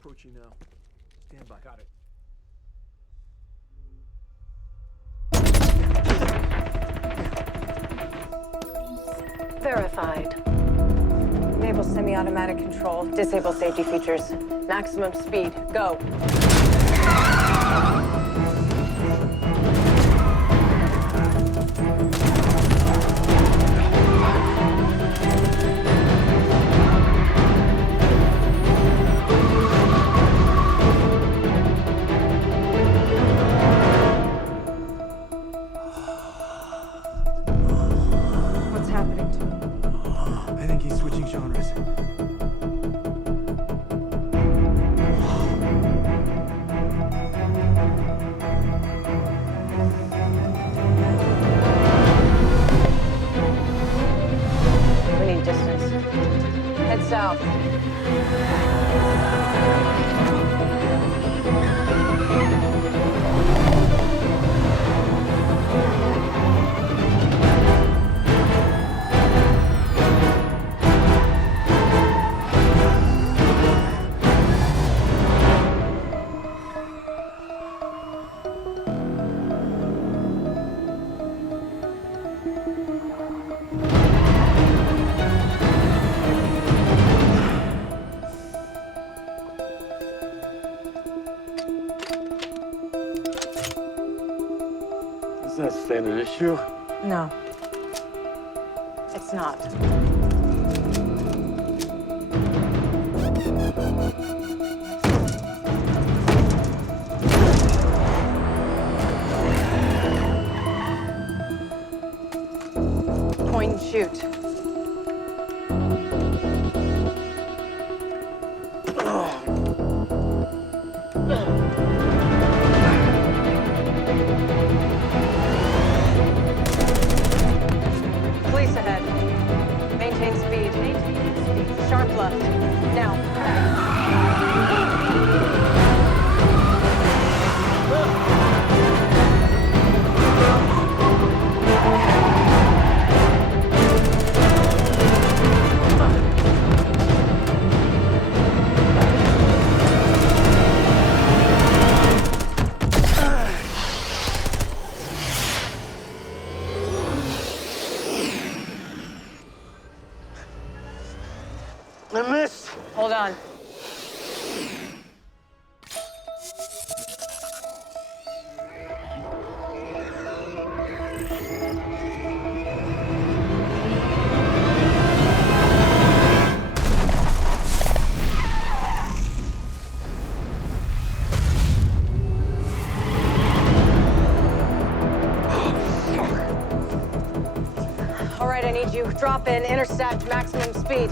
approaching now. Stand by. Got it. Verified. Enable semi-automatic control. Disable safety features. Maximum speed. Go. What's happening to him? I think he's switching genres. We need distance. Head south. Is that standard issue? No. It's not. Point and shoot. Police ahead. Maintain speed. Sharp left. Now. I missed! Hold on. All right, I need you. Drop in, intersect, maximum speed.